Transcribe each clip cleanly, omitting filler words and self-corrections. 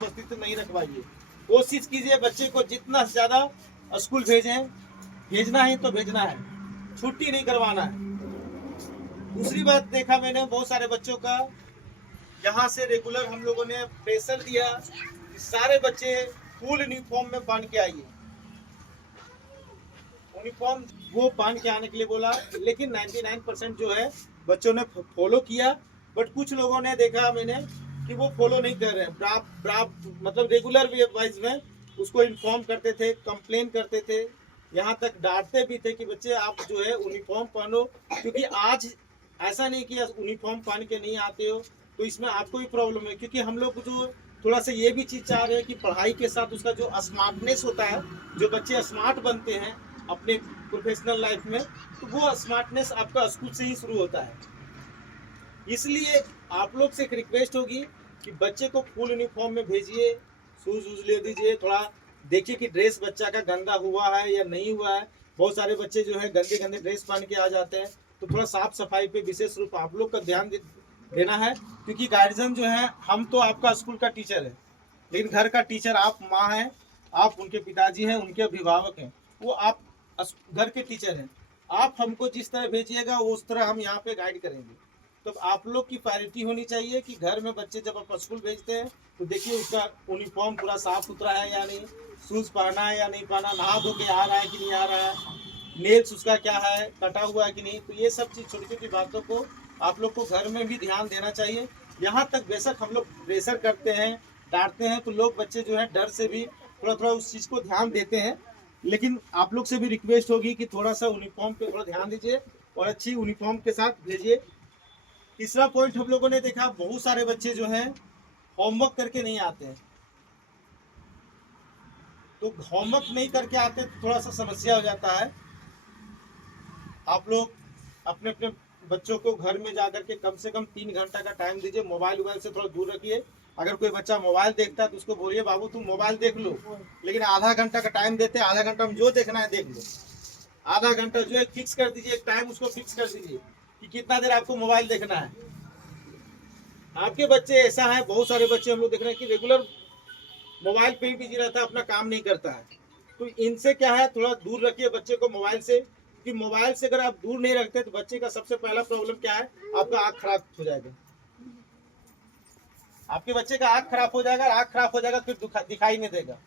उपस्थित नहीं रखवाइए। कोशिश कीजिए बच्चे को जितना ज़्यादा स्कूल भेजें, भेजना है तो भेजना है, छुट्टी नहीं करवाना है। दूसरी बात देखा मैंने बहुत सारे बच्चों का, यहाँ से रेगुलर हम लोगों ने प्रेशर दिया कि सारे बच्चे फुल यूनिफॉर्म में पहन के आइए। यूनिफॉर्म वो पहन के आने के लिए बोला, लेकिन 99% जो है बच्चों ने फॉलो किया। बट कुछ लोगों ने देखा मैंने कि वो फॉलो नहीं कर रहे हैं। मतलब रेगुलर वाइज में उसको इन्फॉर्म करते थे, कंप्लेन करते थे, यहाँ तक डांटते भी थे कि बच्चे आप जो है यूनिफॉर्म पहनो। क्योंकि आज ऐसा नहीं कि यूनिफॉर्म पहन के नहीं आते हो तो इसमें आपको भी प्रॉब्लम है। क्योंकि हम लोग जो थोड़ा सा ये भी चीज़ चाह रहे हैं कि पढ़ाई के साथ उसका जो स्मार्टनेस होता है, जो बच्चे स्मार्ट बनते हैं अपने प्रोफेशनल लाइफ में, तो वो स्मार्टनेस आपका स्कूल से ही शुरू होता है। इसलिए आप लोग से एक रिक्वेस्ट होगी कि बच्चे को फुल यूनिफॉर्म में भेजिए, शूज वूज ले दीजिए, थोड़ा देखिए कि ड्रेस बच्चा का गंदा हुआ है या नहीं हुआ है। बहुत सारे बच्चे जो है गंदे गंदे ड्रेस पहन के आ जाते हैं, तो थोड़ा साफ सफाई पे विशेष रूप आप लोग का ध्यान देना है। क्योंकि गार्जियन जो है, हम तो आपका स्कूल का टीचर है, लेकिन घर का टीचर आप माँ हैं, आप उनके पिताजी हैं, उनके अभिभावक हैं, वो आप घर के टीचर हैं। आप हमको जिस तरह भेजिएगा वो उस तरह हम यहाँ पे गाइड करेंगे। तो आप लोग की प्रायोरिटी होनी चाहिए कि घर में बच्चे जब आप स्कूल भेजते हैं तो देखिए उसका यूनिफॉर्म पूरा साफ सुथरा है या नहीं, शूज़ पहना है या नहीं पहना, नहा धो के आ रहा है कि नहीं आ रहा है, नेल्स उसका क्या है, कटा हुआ है कि नहीं। तो ये सब चीज़ छोटी छोटी बातों को आप लोग को घर में भी ध्यान देना चाहिए। यहाँ तक बेशक हम लोग प्रेशर करते हैं, डांटते हैं, तो लोग बच्चे जो है डर से भी थोड़ा थोड़ा उस चीज़ को ध्यान देते हैं। लेकिन आप लोग से भी रिक्वेस्ट होगी कि थोड़ा सा यूनिफॉर्म पे थोड़ा ध्यान दीजिए और अच्छी यूनिफॉर्म के साथ भेजिए। तीसरा पॉइंट हम लोगों ने देखा, बहुत सारे बच्चे जो हैं होमवर्क करके नहीं आते हैं। तो होमवर्क नहीं करके आते तो थोड़ा सा समस्या हो जाता है। आप लोग अपने अपने बच्चों को घर में जाकर के कम से कम 3 घंटा का टाइम दीजिए। मोबाइल वोबाइल से थोड़ा दूर रखिए। अगर कोई बच्चा मोबाइल देखता है तो उसको बोलिए बाबू तुम मोबाइल देख लो, लेकिन आधा घंटा का टाइम देते हैं, आधा घंटा में जो देखना है देख लो। आधा घंटा जो है फिक्स कर दीजिए, एक टाइम उसको फिक्स कर दीजिए कि कितना देर आपको मोबाइल देखना है। आपके बच्चे ऐसा है, बहुत सारे बच्चे हम लोग देख रहे हैं कि रेगुलर मोबाइल पे ही बिजी रहता है, अपना काम नहीं करता है। तो इनसे क्या है, थोड़ा दूर रखिए बच्चे को मोबाइल से। कि मोबाइल से अगर आप दूर नहीं रखते तो बच्चे का सबसे पहला प्रॉब्लम क्या है, आपका आँख खराब हो जाएगा। आपके बच्चे का आँख खराब हो जाएगा, आँख खराब हो जाएगा फिर दिखाई नहीं देगा।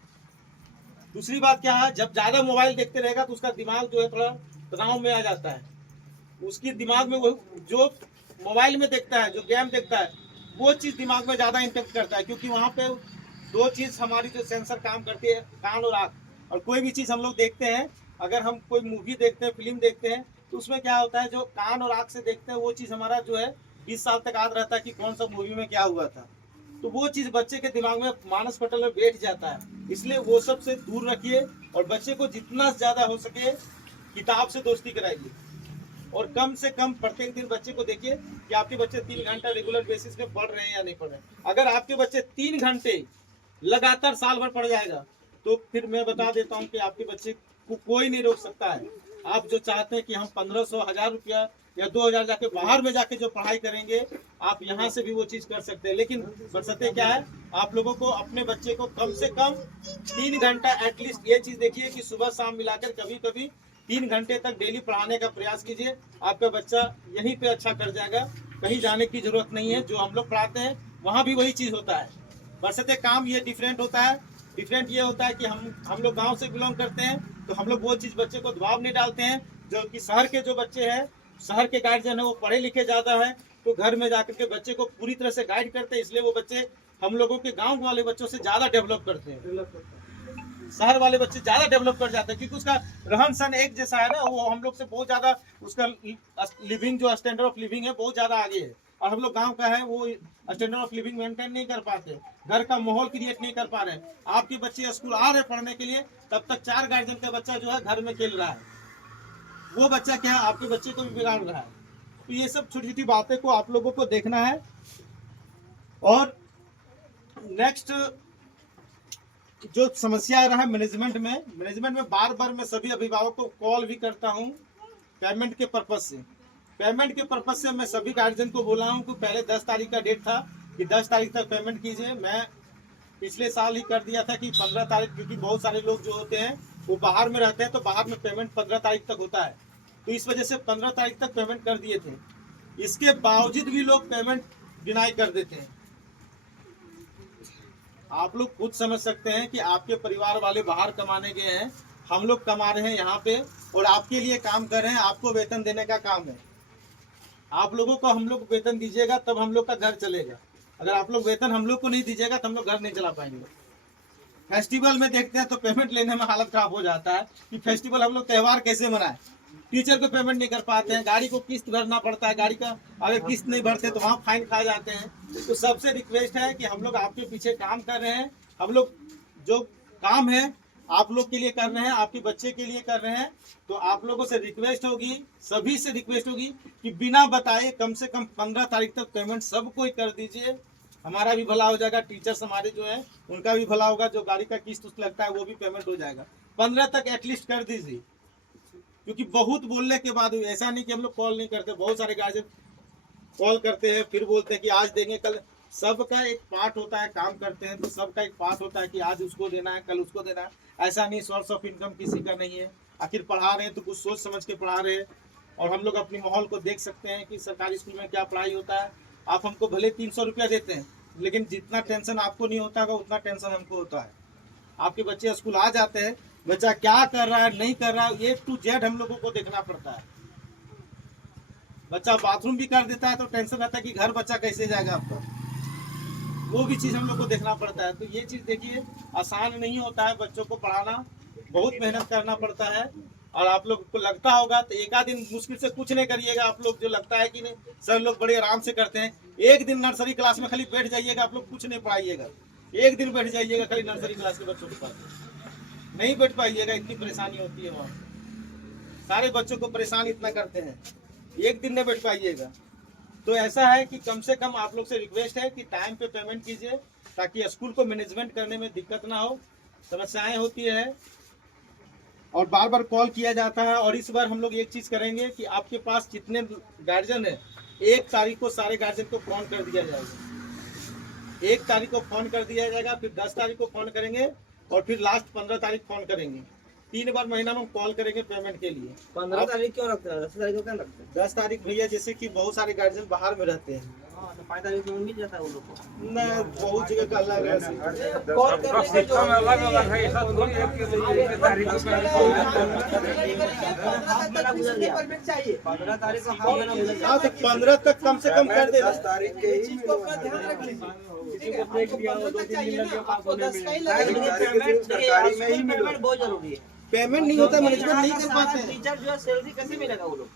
दूसरी बात क्या है, जब ज़्यादा मोबाइल देखते रहेगा तो उसका दिमाग जो है थोड़ा तनाव में आ जाता है। उसकी दिमाग में वो जो मोबाइल में देखता है, जो गेम देखता है, वो चीज़ दिमाग में ज़्यादा इम्पेक्ट करता है। क्योंकि वहाँ पे दो चीज़ हमारी जो सेंसर काम करती है, कान और आँख। और कोई भी चीज़ हम लोग देखते हैं, अगर हम कोई मूवी देखते हैं, फिल्म देखते हैं, तो उसमें क्या होता है, जो कान और आँख से देखते हैं वो चीज़ हमारा जो है 20 साल तक याद रहता है कि कौन सा मूवी में क्या हुआ था। तो वो चीज़ बच्चे के दिमाग में मानस पटल में बैठ जाता है। इसलिए वो सब से दूर रखिए और बच्चे को जितना ज़्यादा हो सके किताब से दोस्ती कराइए। और कम से कम प्रत्येक दिन बच्चे को देखिए कि आपके बच्चे 3 घंटा रेगुलर बेसिस पे पढ़ रहे हैं या नहीं पढ़ रहे हैं। अगर आपके बच्चे 3 घंटे लगातार साल भर पढ़ जाएगा तो फिर मैं बता देता हूँ कि आपके बच्चे को कोई नहीं रोक सकता है। आप जो चाहते हैं कि हम 1500 1000 रुपया या 2000 जाके बाहर में जाके जो पढ़ाई करेंगे, आप यहाँ से भी वो चीज़ कर सकते हैं। लेकिन बरसते क्या है, आप लोगों को अपने बच्चे को कम से कम 3 घंटा एटलीस्ट, ये चीज़ देखिए कि सुबह शाम मिलाकर कभी कभी 3 घंटे तक डेली पढ़ाने का प्रयास कीजिए। आपका बच्चा यहीं पे अच्छा कर जाएगा, कहीं जाने की जरूरत नहीं है। जो हम लोग पढ़ाते हैं वहाँ भी वही चीज़ होता है, बरसते काम ये डिफरेंट होता है। डिफरेंट ये होता है कि हम लोग गांव से बिलोंग करते हैं, तो हम लोग वो चीज़ बच्चे को दबाव नहीं डालते हैं। जो कि शहर के जो बच्चे हैं, शहर के गार्जियन है, वो पढ़े लिखे ज़्यादा है, तो घर में जाकर के बच्चे को पूरी तरह से गाइड करते हैं। इसलिए वो बच्चे हम लोगों के गाँव वाले बच्चों से ज़्यादा डेवलप करते हैं। शहर वाले बच्चे ज़्यादा डेवलप कर जाते हैं क्योंकि उसका रहन सहन एक जैसा है ना। वो हम लोग से बहुत ज़्यादा उसका लिविंग, जो स्टैंडर्ड ऑफ लिविंग है, बहुत ज़्यादा आगे है। और हम लोग गांव का है, वो स्टैंडर्ड ऑफ लिविंग मेंटेन नहीं कर पाते, घर का माहौल क्रिएट नहीं कर पा रहे। आपके बच्चे स्कूल आ रहे पढ़ने के लिए, तब तक 4 गार्जियन का बच्चा जो है घर में खेल रहा है, वो बच्चा क्या है, आपके बच्चे को भी बिगाड़ रहा है। तो ये सब छोटी छोटी बातें को आप लोगों को देखना है। और नेक्स्ट जो समस्या आ रहा है मैनेजमेंट में बार बार मैं सभी अभिभावकों को कॉल भी करता हूँ पेमेंट के पर्पज से। पेमेंट के पर्पज से मैं सभी गार्जियन को बोला हूँ कि पहले 10 तारीख का डेट था कि 10 तारीख तक पेमेंट कीजिए। मैं पिछले साल ही कर दिया था कि 15 तारीख, क्योंकि बहुत सारे लोग जो होते हैं वो बाहर में रहते हैं, तो बाहर में पेमेंट 15 तारीख तक होता है, तो इस वजह से 15 तारीख तक पेमेंट कर दिए थे। इसके बावजूद भी लोग पेमेंट डिनाई कर देते हैं। आप लोग खुद समझ सकते हैं कि आपके परिवार वाले बाहर कमाने गए हैं, हम लोग कमा रहे हैं यहाँ पे और आपके लिए काम कर रहे हैं, आपको वेतन देने का काम है। आप लोगों को हम लोग वेतन दीजिएगा तब हम लोग का घर चलेगा। अगर आप लोग वेतन हम लोग को नहीं दीजिएगा तो हम लोग घर नहीं चला पाएंगे। फेस्टिवल में देखते हैं तो पेमेंट लेने में हालत खराब हो जाता है कि फेस्टिवल हम लोग त्यौहार कैसे मनाएं। टीचर को पेमेंट नहीं कर पाते हैं, गाड़ी को किस्त भरना पड़ता है, गाड़ी का अगर किस्त नहीं भरते तो वहाँ फाइन खा जाते हैं। तो सबसे रिक्वेस्ट है कि हम लोग आपके पीछे काम कर रहे हैं, हम लोग जो काम है आप लोग के लिए कर रहे हैं, आपके बच्चे के लिए कर रहे हैं। तो आप लोगों से रिक्वेस्ट होगी, सभी से रिक्वेस्ट होगी कि बिना बताए कम से कम 15 तारीख तक पेमेंट सबको ही कर दीजिए। हमारा भी भला हो जाएगा, टीचर्स हमारे जो हैं उनका भी भला होगा, जो गाड़ी का किस्त लगता है वो भी पेमेंट हो जाएगा। 15 तक एटलीस्ट कर दीजिए, क्योंकि बहुत बोलने के बाद ऐसा नहीं कि हम लोग कॉल नहीं करते, बहुत सारे गार्जियन कॉल करते हैं फिर बोलते हैं कि आज देंगे कल। सबका एक पार्ट होता है, काम करते हैं तो सबका एक पार्ट होता है कि आज उसको देना है कल उसको देना है। ऐसा नहीं सोर्स ऑफ इनकम किसी का नहीं है। आखिर पढ़ा रहे हैं तो कुछ सोच समझ के पढ़ा रहे हैं। और हम लोग अपनी माहौल को देख सकते हैं कि सरकारी स्कूल में क्या पढ़ाई होता है। आप हमको भले 300 रुपया देते हैं, लेकिन जितना टेंशन आपको नहीं होता होगा उतना टेंशन हमको होता है। आपके बच्चे स्कूल आ जाते हैं, बच्चा क्या कर रहा है नहीं कर रहा है A to Z हम लोगों को देखना पड़ता है। बच्चा बाथरूम भी कर देता है तो टेंशन रहता है कि घर बच्चा कैसे जाएगा आपका, वो भी चीज़ हम लोग को देखना पड़ता है। तो ये चीज़ देखिए आसान नहीं होता है, बच्चों को पढ़ाना बहुत मेहनत करना पड़ता है। और आप लोग को लगता होगा तो एक आध दिन मुश्किल से कुछ नहीं करिएगा। आप लोग जो लगता है कि नहीं सर लोग बड़े आराम से करते हैं, एक दिन नर्सरी क्लास में खाली बैठ जाइएगा, आप लोग कुछ नहीं पढ़ाइएगा, एक दिन बैठ जाइएगा खाली नर्सरी क्लास के बच्चों के पास, नहीं बैठ पाइएगा, इतनी परेशानी होती है वहाँ। सारे बच्चों को परेशान इतना करते हैं, एक दिन नहीं बैठ पाइएगा। तो ऐसा है कि कम से कम आप लोग से रिक्वेस्ट है कि टाइम पे पेमेंट कीजिए, ताकि स्कूल को मैनेजमेंट करने में दिक्कत ना हो। समस्याएं होती है और बार बार कॉल किया जाता है। और इस बार हम लोग एक चीज़ करेंगे कि आपके पास जितने गार्जियन है 1 तारीख को सारे गार्जियन को फ़ोन कर दिया जाएगा। 1 तारीख को फ़ोन कर दिया जाएगा, फिर 10 तारीख को फ़ोन करेंगे और फिर लास्ट 15 तारीख फ़ोन करेंगे। 3 बार महीना में कॉल करेंगे पेमेंट के लिए। 15 तारीख क्यों रखते हैं? 10 तारीख को क्या रखते हैं? 10 तारीख भैया जैसे कि बहुत सारे गार्जियन बाहर में रहते हैं, तो 5 तारीख को मिल जाता है वो लोग को। न बहुत जगह का अलग है। कॉल करने से अलग अलग है, ऐसा थोड़ी है कि तारीख को 15 चाहिए, 15 तारीख को हाँ महीना गुजर हाँ तो 15 तक कम से कम कर देना। 10 तारीख के ही सरकारी में ही पेमेंट बहुत जरूरी है। पेमेंट नहीं होता, मैनेजमेंट नहीं कर पाते हैं। टीचर जो है सैलरी कैसे मिलेगा वो लोग?